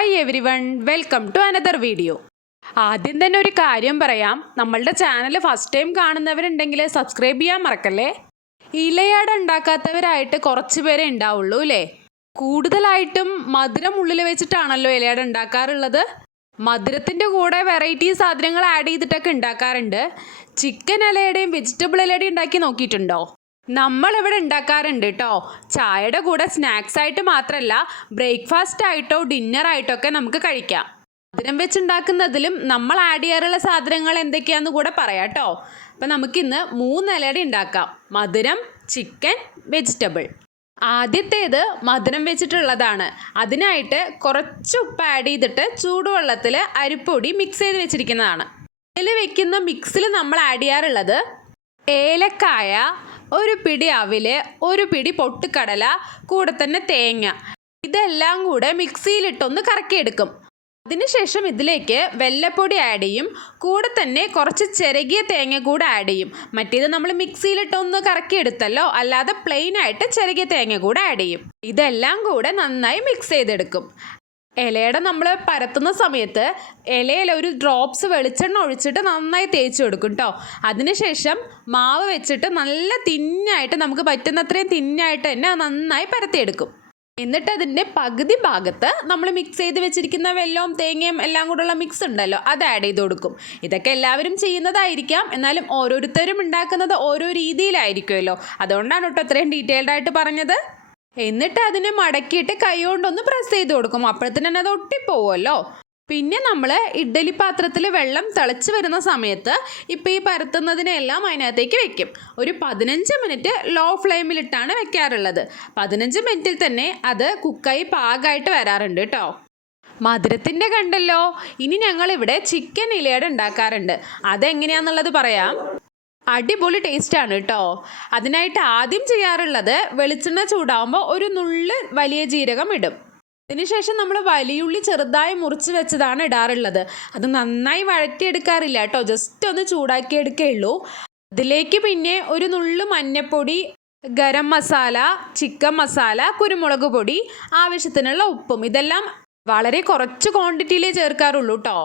Hi everyone, welcome to another video. ആദ്യം തന്നെ ഒരു കാര്യം പറയാം, നമ്മളുടെ ചാനൽ ഫസ്റ്റ് ടൈം കാണുന്നവരുണ്ടെങ്കിൽ സബ്സ്ക്രൈബ് ചെയ്യാൻ മറക്കല്ലേ. ഇലയട ഉണ്ടാക്കാത്തവരായിട്ട് കുറച്ച് പേരെ ഉണ്ടാവുള്ളൂ അല്ലേ. കൂടുതലായിട്ടും മധുരം ഉള്ളിൽ വെച്ചിട്ടാണല്ലോ ഇലയട ഉണ്ടാക്കാറുള്ളത്. മധുരത്തിൻ്റെ കൂടെ വെറൈറ്റി സാധനങ്ങൾ ആഡ് ചെയ്തിട്ടൊക്കെ ഉണ്ടാക്കാറുണ്ട്. ചിക്കൻ ഇലയുടെയും വെജിറ്റബിൾ ഇലയുടെയും ഉണ്ടാക്കി നോക്കിയിട്ടുണ്ടോ? നമ്മളിവിടെ ഉണ്ടാക്കാറുണ്ട് കേട്ടോ. ചായയുടെ കൂടെ സ്നാക്സ് ആയിട്ട് മാത്രമല്ല, ബ്രേക്ക്ഫാസ്റ്റ് ആയിട്ടോ ഡിന്നറായിട്ടോ ഒക്കെ നമുക്ക് കഴിക്കാം. മധുരം വെച്ചുണ്ടാക്കുന്നതിലും നമ്മൾ ആഡ് ചെയ്യാറുള്ള സാധനങ്ങൾ എന്തൊക്കെയാണെന്ന് കൂടെ പറയാം കേട്ടോ. അപ്പം നമുക്കിന്ന് 3 ഇലയുടെ ഉണ്ടാക്കാം: മധുരം, ചിക്കൻ, വെജിറ്റബിൾ. ആദ്യത്തേത് മധുരം വെച്ചിട്ടുള്ളതാണ്. അതിനായിട്ട് കുറച്ച് ഉപ്പ് ആഡ് ചെയ്തിട്ട് ചൂടുവെള്ളത്തിൽ അരിപ്പൊടി മിക്സ് ചെയ്ത് വെച്ചിരിക്കുന്നതാണ്. ഇതിൽ വെക്കുന്ന മിക്സിൽ നമ്മൾ ആഡ് ചെയ്യാറുള്ളത് ഏലക്കായ, ഒരു പിടി അവില്, ഒരു പിടി പൊട്ടുകടല, കൂടെ തന്നെ തേങ്ങ. ഇതെല്ലാം കൂടെ മിക്സിയിലിട്ടൊന്ന് കറക്കിയെടുക്കും. അതിനുശേഷം ഇതിലേക്ക് വെല്ലപ്പൊടി ആഡ് ചെയ്യും. കൂടെ തന്നെ കുറച്ച് ചിരകിയ തേങ്ങ കൂടെ ആഡ് ചെയ്യും. മറ്റേത് നമ്മൾ മിക്സിയിലിട്ടൊന്ന് കറക്കിയെടുത്തല്ലോ, അല്ലാതെ പ്ലെയിൻ ആയിട്ട് ചിരകിയ തേങ്ങ കൂടെ ആഡ് ചെയ്യും. ഇതെല്ലാം കൂടെ നന്നായി മിക്സ് ചെയ്തെടുക്കും. ഇലയുടെ നമ്മൾ പരത്തുന്ന സമയത്ത് ഇലയിൽ ഒരു ഡ്രോപ്സ് വെളിച്ചെണ്ണ ഒഴിച്ചിട്ട് നന്നായി തേച്ച് കൊടുക്കും കേട്ടോ. അതിനുശേഷം മാവ് വെച്ചിട്ട് നല്ല തിന്നായിട്ട്, നമുക്ക് പറ്റുന്നത്രയും തിന്നായിട്ട് തന്നെ നന്നായി പരത്തിയെടുക്കും. എന്നിട്ട് അതിൻ്റെ പകുതി ഭാഗത്ത് നമ്മൾ മിക്സ് ചെയ്ത് വെച്ചിരിക്കുന്ന വെല്ലവും തേങ്ങയും എല്ലാം കൂടെയുള്ള മിക്സ് ഉണ്ടല്ലോ, അത് ആഡ് ചെയ്ത് കൊടുക്കും. ഇതൊക്കെ എല്ലാവരും ചെയ്യുന്നതായിരിക്കാം, എന്നാലും ഓരോരുത്തരും ഉണ്ടാക്കുന്നത് ഓരോ രീതിയിലായിരിക്കുമല്ലോ. അതുകൊണ്ടാണ് കേട്ടോ ഇത്രയും ഡീറ്റെയിൽഡ് ആയിട്ട് പറഞ്ഞത്. എന്നിട്ട് അതിനെ മടക്കിയിട്ട് കൈ കൊണ്ടൊന്ന് പ്രസ് ചെയ്ത് കൊടുക്കും. അപ്പോഴത്തേന് തന്നെ അത് ഒട്ടിപ്പോവുമല്ലോ. പിന്നെ നമ്മൾ ഇഡ്ഡലി പാത്രത്തിൽ വെള്ളം തിളച്ച് വരുന്ന സമയത്ത് ഇപ്പോൾ ഈ പരത്തുന്നതിനെല്ലാം അതിനകത്തേക്ക് വെക്കും. ഒരു 15 മിനിറ്റ് ലോ ഫ്ലെയിമിലിട്ടാണ് വെക്കാറുള്ളത്. 15 മിനിറ്റിൽ തന്നെ അത് കുക്കായി പാകമായിട്ട് വരാറുണ്ട് കേട്ടോ. മധുരത്തിൻ്റെ കണ്ടല്ലോ. ഇനി ഞങ്ങളിവിടെ ചിക്കൻ ഇലയട ഉണ്ടാക്കാറുണ്ട്. അതെങ്ങനെയാണെന്നുള്ളത് പറയാം. അടിപൊളി ടേസ്റ്റാണ് കേട്ടോ. അതിനായിട്ട് ആദ്യം ചെയ്യാറുള്ളത്, വെളിച്ചെണ്ണ ചൂടാവുമ്പോൾ ഒരു നുള്ള് വലിയ ജീരകം ഇടും. അതിനുശേഷം നമ്മൾ വലിയുള്ളി ചെറുതായി മുറിച്ച് വെച്ചതാണ് ഇടാറുള്ളത്. അത് നന്നായി വഴറ്റിയെടുക്കാറില്ല കേട്ടോ, ജസ്റ്റ് ഒന്ന് ചൂടാക്കിയെടുക്കുകയുള്ളൂ. അതിലേക്ക് പിന്നെ ഒരു നുള്ള് മഞ്ഞൾപ്പൊടി, ഗരം മസാല, ചിക്കൻ മസാല, കുരുമുളക് പൊടി, ആവശ്യത്തിനുള്ള ഉപ്പും, ഇതെല്ലാം വളരെ കുറച്ച് ക്വാണ്ടിറ്റിയിലേ ചേർക്കാറുള്ളൂ കേട്ടോ.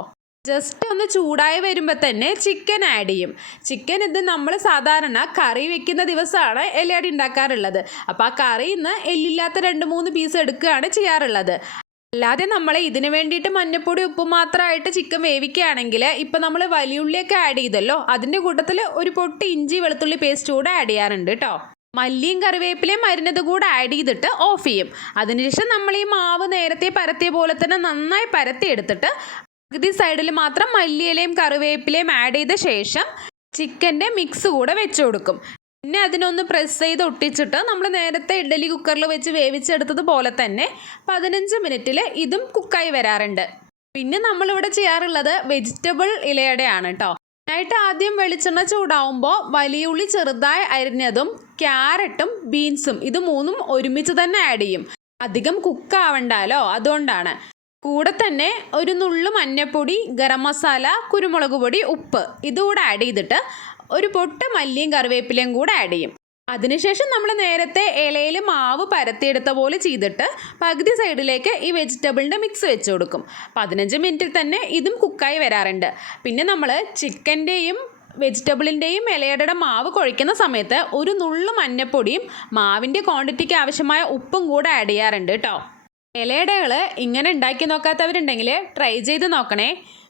ജസ്റ്റ് ഒന്ന് ചൂടായി വരുമ്പോൾ തന്നെ ചിക്കൻ ആഡ് ചെയ്യും. ചിക്കൻ ഇത് നമ്മൾ സാധാരണ കറി വെക്കുന്ന ദിവസമാണ് ഇലയട ഉണ്ടാക്കാറുള്ളത്. അപ്പോൾ ആ കറിയിൽ നിന്ന് എല്ലില്ലാത്ത 2-3 പീസ് എടുക്കുകയാണ് ചെയ്യാറുള്ളത്. അല്ലാതെ നമ്മൾ ഇതിന് വേണ്ടിയിട്ട് മഞ്ഞൾപ്പൊടി ഉപ്പ് മാത്രമായിട്ട് ചിക്കൻ വേവിക്കുകയാണെങ്കിൽ, ഇപ്പം നമ്മൾ വലിയുള്ളിയൊക്കെ ആഡ് ചെയ്തല്ലോ, അതിൻ്റെ കൂട്ടത്തിൽ ഒരു പൊട്ട് ഇഞ്ചി വെളുത്തുള്ളി പേസ്റ്റ് കൂടെ ആഡ് ചെയ്യാറുണ്ട് കേട്ടോ. മല്ലിയും കറിവേപ്പിലയും മരുന്നത് കൂടെ ആഡ് ചെയ്തിട്ട് ഓഫ് ചെയ്യും. അതിനുശേഷം നമ്മൾ ഈ മാവ് നേരത്തെ പരത്തിയ പോലെ തന്നെ നന്നായി പരത്തി എടുത്തിട്ട് പകുതി സൈഡിൽ മാത്രം മല്ലിയിലയും കറിവേപ്പിലയും ആഡ് ചെയ്ത ശേഷം ചിക്കൻ്റെ മിക്സ് കൂടെ വെച്ച് കൊടുക്കും. പിന്നെ അതിനൊന്ന് പ്രസ് ചെയ്ത് ഒട്ടിച്ചിട്ട് നമ്മൾ നേരത്തെ ഇഡ്ഡലി കുക്കറിൽ വെച്ച് വേവിച്ചെടുത്തതുപോലെ തന്നെ 15 മിനിറ്റിൽ ഇതും കുക്കായി വരാറുണ്ട്. പിന്നെ നമ്മളിവിടെ ചെയ്യാറുള്ളത് വെജിറ്റബിൾ ഇലയടയാണ് കേട്ടോ. അതിനായിട്ട് ആദ്യം വെളിച്ചെണ്ണ ചൂടാവുമ്പോൾ വലിയ ഉള്ളി ചെറുതായി അരിഞ്ഞതും ക്യാരറ്റും ബീൻസും ഇത് 3ഉം ഒരുമിച്ച് തന്നെ ആഡ് ചെയ്യും. അധികം കുക്കാവണ്ടല്ലോ, അതുകൊണ്ടാണ്. കൂടെ തന്നെ ഒരു നുള്ളു മഞ്ഞൾപ്പൊടി, ഗരം മസാല, കുരുമുളക് പൊടി, ഉപ്പ് ഇതുകൂടെ ആഡ് ചെയ്തിട്ട് ഒരു പൊട്ട് മല്ലിയും കറിവേപ്പിലയും കൂടെ ആഡ് ചെയ്യും. അതിനുശേഷം നമ്മൾ നേരത്തെ ഇലയിൽ മാവ് പരത്തിയെടുത്ത പോലെ ചെയ്തിട്ട് പകുതി സൈഡിലേക്ക് ഈ വെജിറ്റബിളിൻ്റെ മിക്സ് വെച്ച് കൊടുക്കും. 15 മിനിറ്റിൽ തന്നെ ഇതും കുക്കായി വരാറുണ്ട്. പിന്നെ നമ്മൾ ചിക്കൻ്റെയും വെജിറ്റബിളിൻ്റെയും ഇലയടയുടെ മാവ് കുഴയ്ക്കുന്ന സമയത്ത് ഒരു നുള്ളു മഞ്ഞൾപ്പൊടിയും മാവിൻ്റെ ക്വാണ്ടിറ്റിക്ക് ആവശ്യമായ ഉപ്പും കൂടെ ആഡ് ചെയ്യാറുണ്ട് കേട്ടോ. ഇലയടകൾ ഇങ്ങനെ ഉണ്ടാക്കി നോക്കാത്തവരുണ്ടെങ്കിൽ ട്രൈ ചെയ്ത് നോക്കണേ.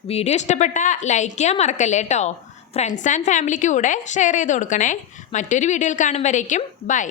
വീഡിയോ ഇഷ്ടപ്പെട്ടാൽ ലൈക്ക് ചെയ്യാൻ മറക്കല്ലേ കേട്ടോ. ഫ്രണ്ട്സ് ആൻഡ് ഫാമിലിക്ക് കൂടെ ഷെയർ ചെയ്ത് കൊടുക്കണേ. മറ്റൊരു വീഡിയോയിൽ കാണും വരേക്കും ബൈ.